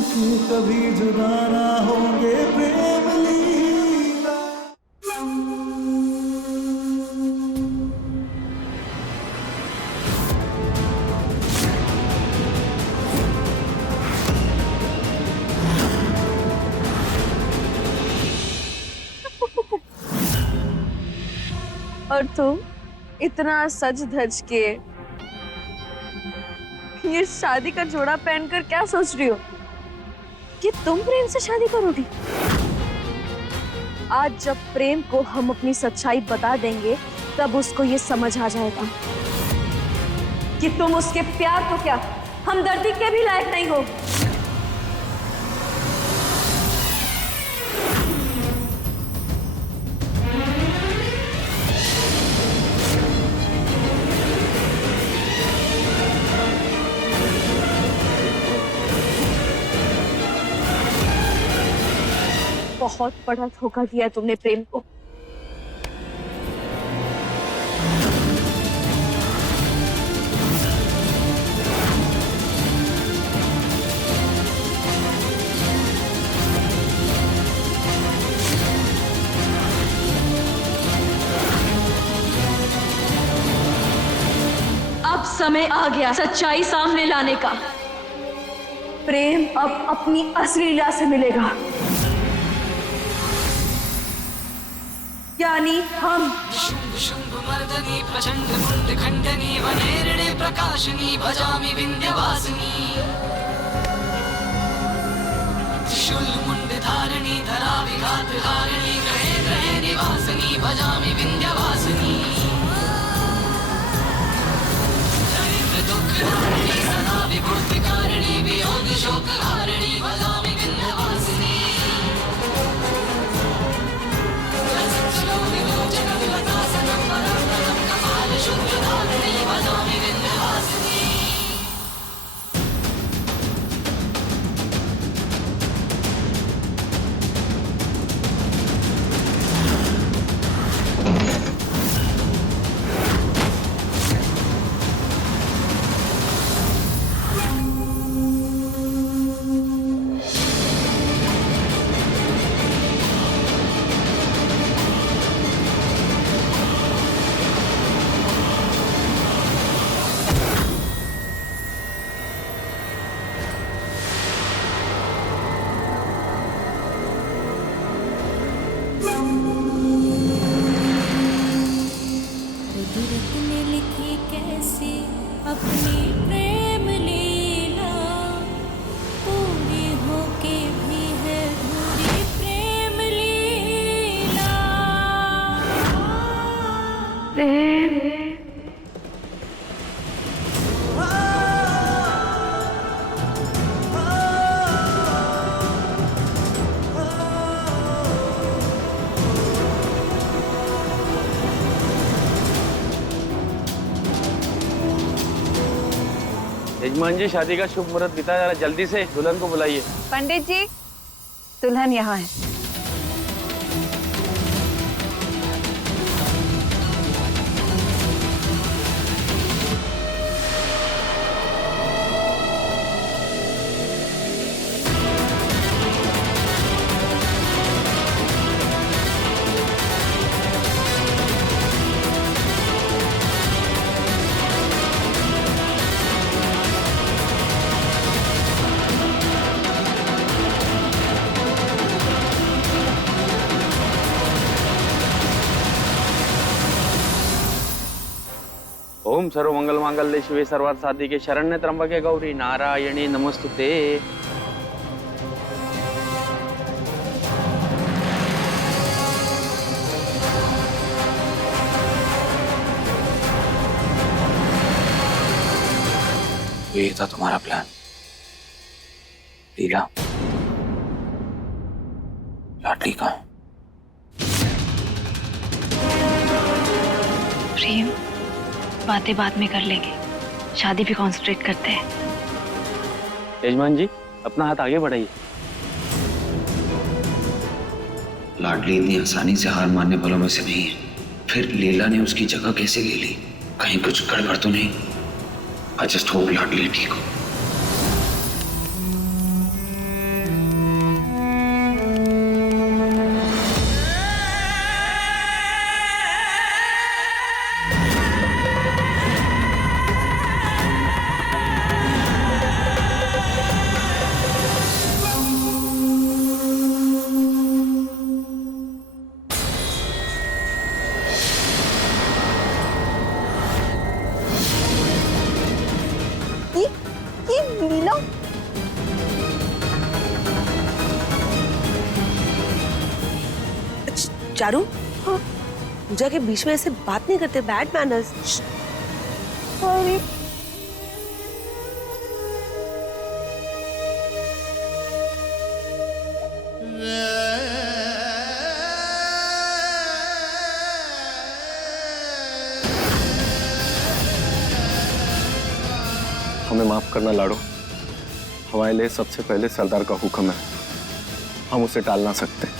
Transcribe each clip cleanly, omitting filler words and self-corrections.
कि कभी जुदा ना होंगे प्रेम लीला। और तुम इतना सज धज के ये शादी का जोड़ा पहनकर क्या सोच रही हो कि तुम प्रेम से शादी करोगी? आज जब प्रेम को हम अपनी सच्चाई बता देंगे तब उसको ये समझ आ जाएगा कि तुम उसके प्यार को क्या हमदर्दी के भी लायक नहीं हो। बहुत बड़ा धोखा दिया तुमने प्रेम को। अब समय आ गया सच्चाई सामने लाने का। प्रेम अब अपनी असली लीला से मिलेगा, यानी हम। शुंभ शुंभ मर्दनी प्रचंड मुंड खंडनी वनेरणे प्रकाशनी भजामि विंध्यवासिनी त्रिशूल मुंड धारिणी धरा विघात हारिणी ग्रहे ग्रहे निवासिनी भजामि विंध्यवासिनी दरिद्र दुख हारिणी सदा विभूति कारिणी वियोग शोक हारिणी भजामि विंध्यवासिनी अपनी प्रेम लीला पूरी होके भी है पूरी प्रेम लीला। प्रेम यजमान जी, शादी का शुभ मुहूर्त बीता, जरा जल्दी से दुल्हन को बुलाइए। पंडित जी, दुल्हन यहाँ है। ओम सर्व मंगल मांगल्ये शिवे सर्वार्थ साधिके शरण्य त्र्यंबके गौरी नारायणी नमस्तुते। ये था तुम्हारा प्लान लीला? लाडली कहाँ है? प्रेम, बातें बाद में कर लेंगे, शादी पे कॉन्सेंट्रेट करते हैं। यजमान जी, अपना हाथ आगे बढ़ाइए। लाडली इतनी आसानी से हार मानने वालों में से नहीं है, फिर लीला ने उसकी जगह कैसे ले ली? कहीं कुछ गड़बड़ तो नहीं? आई जस्ट होप लाडली ठीक हो। चारू, पूजा के बीच में ऐसे बात नहीं करते, बैड मैनर्स। सॉरी। हमें माफ करना लाडो, हमारे लिए सबसे पहले सरदार का हुक्म है, हम उसे टाल ना सकते।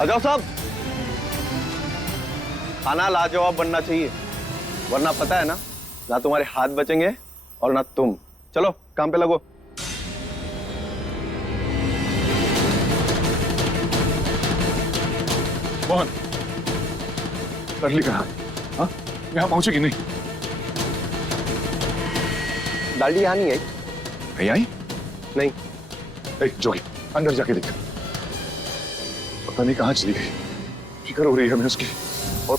अजाओ साहब, खाना लाजवाब बनना चाहिए, वरना पता है ना तुम्हारे हाथ बचेंगे और ना तुम। चलो काम पे लगो। मोहन, करली कहाँ? हाँ, यहाँ पहुंचेगी नहीं? दादी यहाँ नहीं आई। नहीं आई? नहीं। जोगी, अंदर जाके देख, पता नहीं कहाँ चली गई। फिक्र हो रही है हमें उसकी। और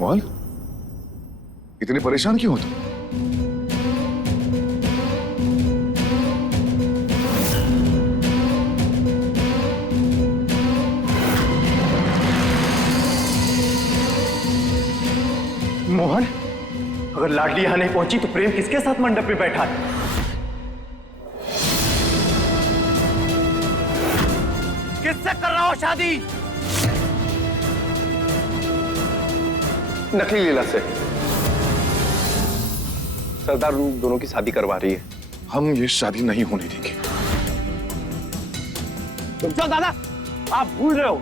मोहन, इतने परेशान क्यों हो तुम? मोहन, अगर लाडली यहाँ नहीं पहुंची तो प्रेम किसके साथ मंडप में बैठा है? किससे कर रहा हो शादी? नकली लीला से। सरदार उन दोनों की शादी करवा रही है। हम ये शादी नहीं होने देंगे। तुम दादा, आप भूल रहे हो,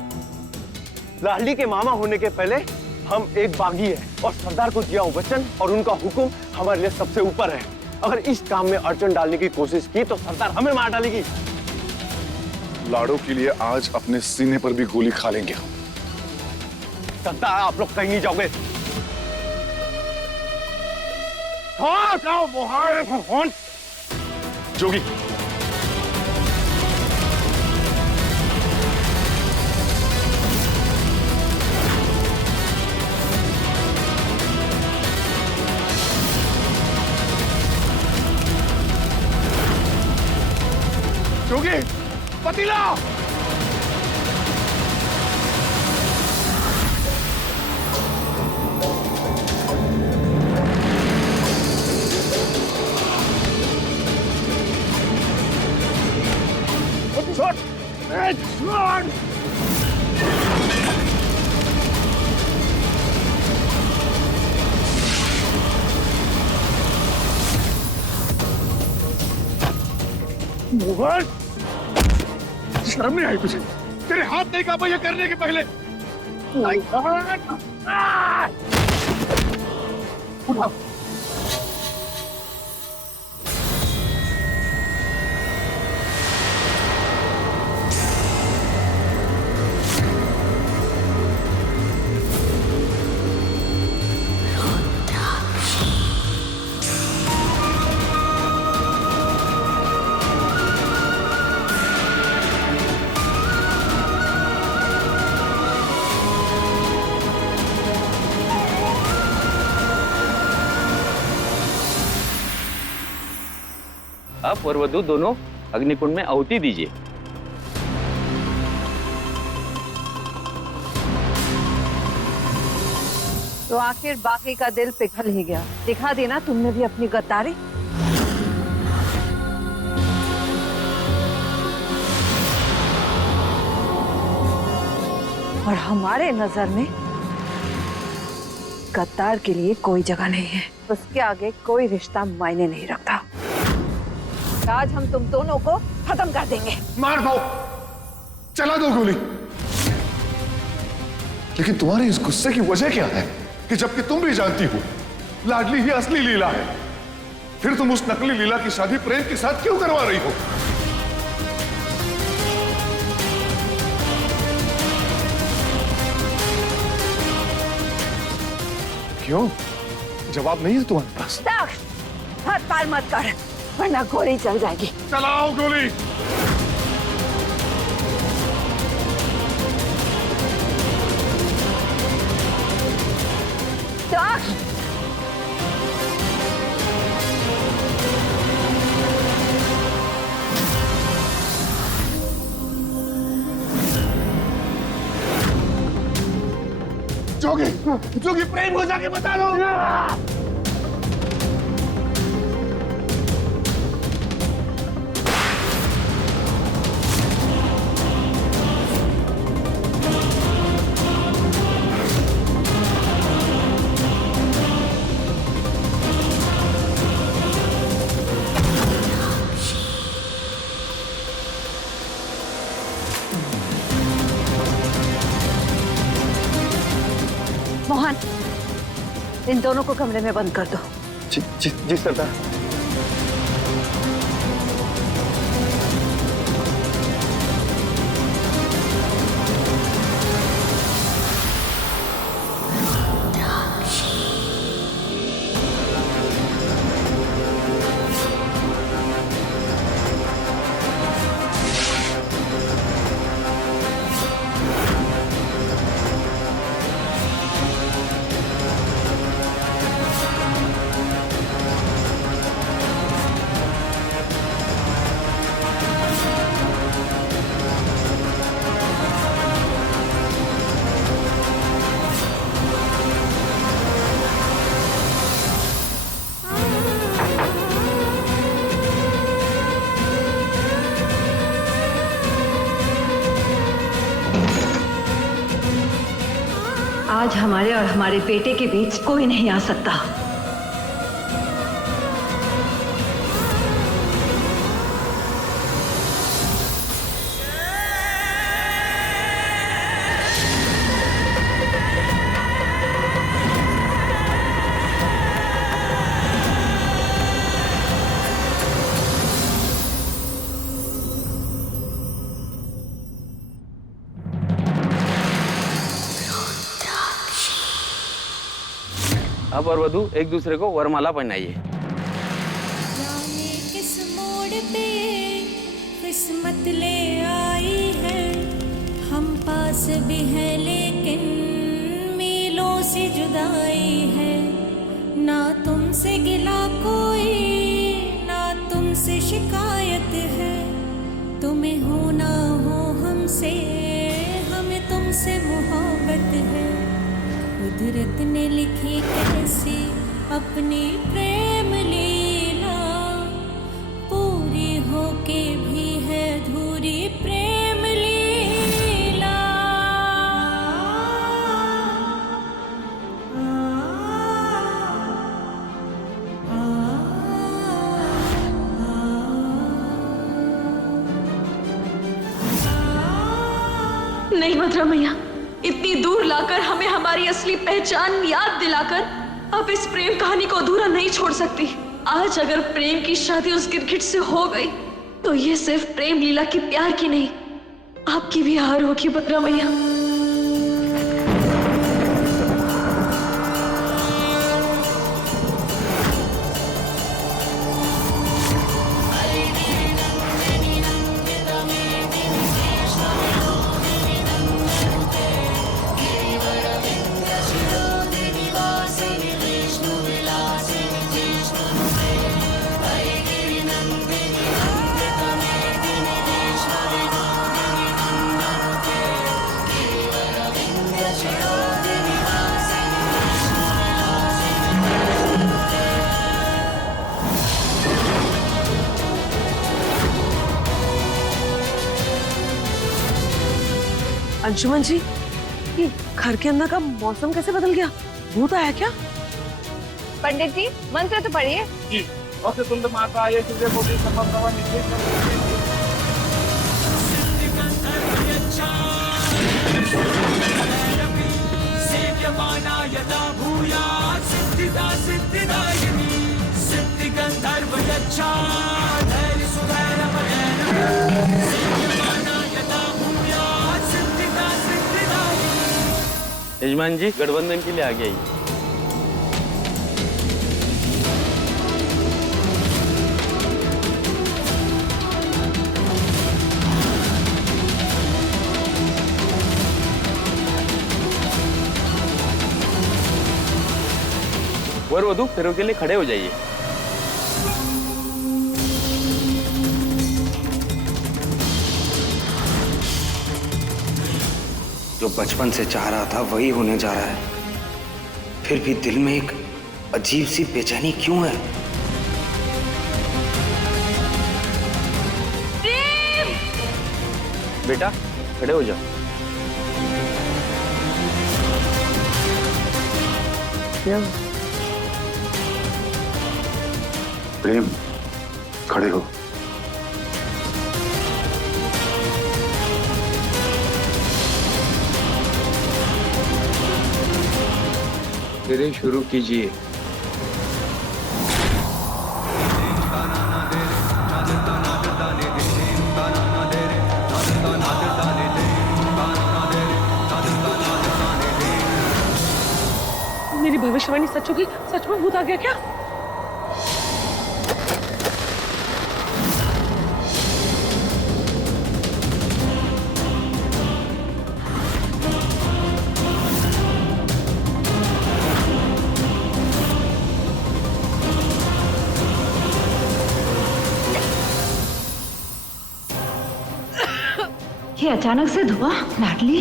लाडली के मामा होने के पहले हम एक बागी है और सरदार को दिया हुआ वचन और उनका हुक्म हमारे लिए सबसे ऊपर है। अगर इस काम में अड़चन डालने की कोशिश की तो सरदार हमें मार डालेगी। लाडो के लिए आज अपने सीने पर भी गोली खा लेंगे। सरदार, आप लोग कहीं नहीं जाओगे। जाओ मोहन। जोगी, जोगी, पतीला! मोहन, शर्म नहीं आई तुझे? तेरे हाथ नहीं कांपा ये करने के पहले? उठाओ। आप और वधू दोनों अग्निकुंड में आहुति दीजिए। तो आखिर बाकी का दिल पिघल ही गया। दिखा देना तुमने भी अपनी गद्दारी। और हमारे नजर में गद्दार के लिए कोई जगह नहीं है। उसके आगे कोई रिश्ता मायने नहीं रखता। आज हम तुम दोनों को खत्म कर देंगे। मार दो, चला दो गोली। लेकिन तुम्हारे इस गुस्से की वजह क्या है कि जबकि तुम भी जानती हो लाडली ही असली लीला है, फिर तुम उस नकली लीला की शादी प्रेम के साथ क्यों करवा रही हो? क्यों? जवाब नहीं है तुम्हारे पास? हाथ पार मत कर, वरना गोली चल जाएगी। चलाओ गोली। जोगी, जोगी प्रेम को जाके बता दो। मोहन, इन दोनों को कमरे में बंद कर दो। जी सरदार। आज हमारे और हमारे बेटे के बीच कोई नहीं आ सकता। अब और वधू एक दूसरे को वरमाला पहनाइए। जाने किस मोड़ पे किस्मत ले आई है, हम पास भी हैं लेकिन मीलों से जुदाई है। ना तुमसे गिला कोई, ना तुमसे शिकायत है। तुम्हें हो ना हो हमसे, हमें तुमसे मोहब्बत है। कुदरत ने लिखी कैसी अपनी प्रेम लीला, पूरी होके भी है अधूरी प्रेम लीला। नहीं मधुरा मैया, इतनी दूर लाकर हमें हमारी असली पहचान याद दिलाकर अब इस प्रेम कहानी को अधूरा नहीं छोड़ सकती। आज अगर प्रेम की शादी उस गिरगिट से हो गई तो ये सिर्फ प्रेम लीला की प्यार की नहीं, आपकी भी हार होगी मधुरा मैया। अंशुमन जी, ये घर के अंदर का मौसम कैसे बदल गया? भूत आया क्या? पंडित जी, मंत्र तो पढ़िए। जी। तुम माता ये यजमान जी गठबंधन के लिए आगे आइए। वर वधू फेरों के लिए खड़े हो जाइए। जो बचपन से चाह रहा था वही होने जा रहा है। फिर भी दिल में एक अजीब सी बेचैनी क्यों है? बेटा खड़े हो जाओ। प्रेम, खड़े हो। धीरे शुरू कीजिए। मेरी भविष्यवाणी सच होगी? सच में भूत आ गया क्या? ये अचानक से धुआं, लाडली।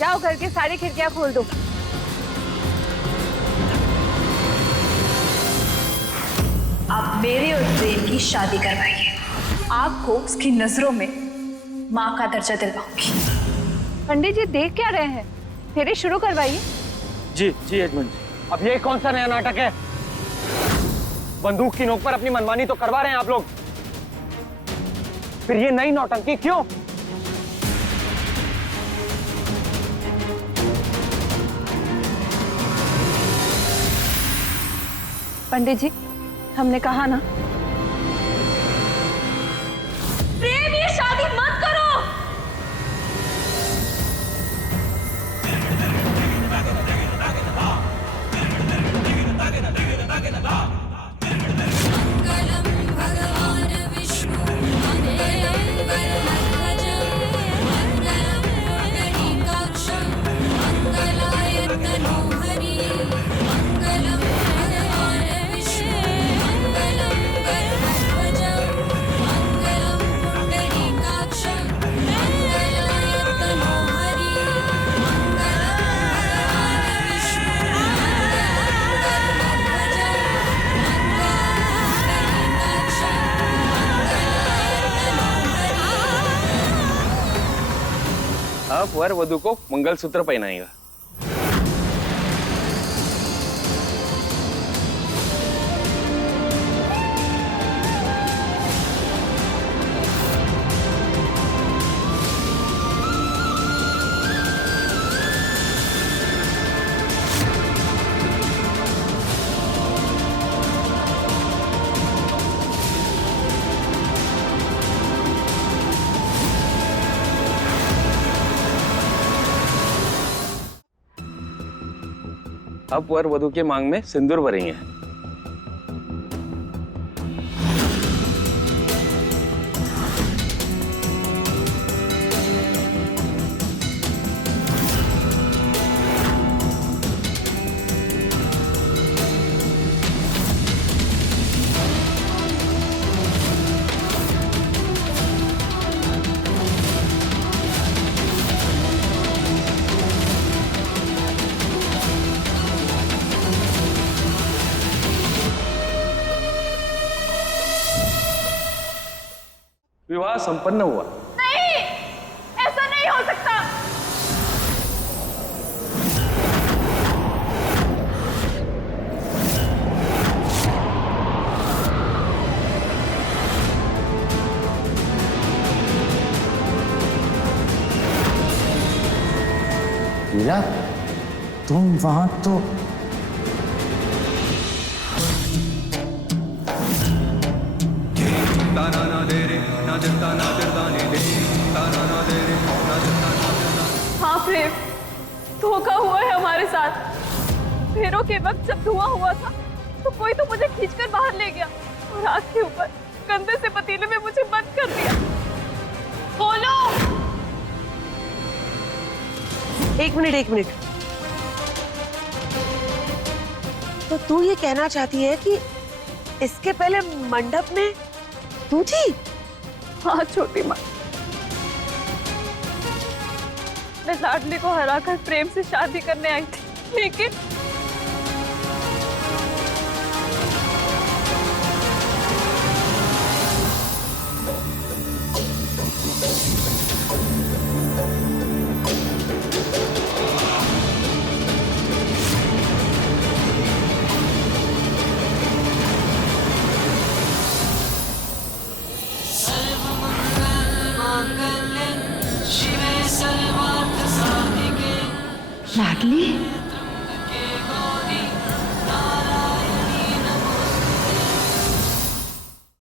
जाओ घर की सारी खिड़कियां खोल दो। आप मेरे और प्रेम की शादी करवाइए। आपको उसकी नजरों में माँ का दर्जा दिलवाऊंगी। पंडित जी देख क्या रहे हैं? फेरे शुरू करवाइए। जी जी यजमान जी। अब ये कौन सा नया नाटक है? बंदूक की नोक पर अपनी मनमानी तो करवा रहे हैं आप लोग, फिर ये नई नौटंकी क्यों? पंडित जी हमने कहा ना। प्रेम, ये शादी मत करो। अब वर वधु को मंगलसूत्र पहनाएगा। अब वर वधु के मांग में सिंदूर भरेंगे। विवाह संपन्न हुआ। नहीं, ऐसा नहीं हो सकता। लीला, तुम वहां तो हाँ प्रेम, धोखा हुआ है हमारे साथ। फेरों के वक्त जब धुआं हुआ था तो कोई तो मुझे खींचकर बाहर ले गया और आग के ऊपर गंदे से पतीले में मुझे बंद कर दिया। बोलो। एक मिनट। तो तू ये कहना चाहती है कि इसके पहले मंडप में तू थी? हाँ छोटी माँ, मैं लाडली को हराकर प्रेम से शादी करने आई थी, लेकिन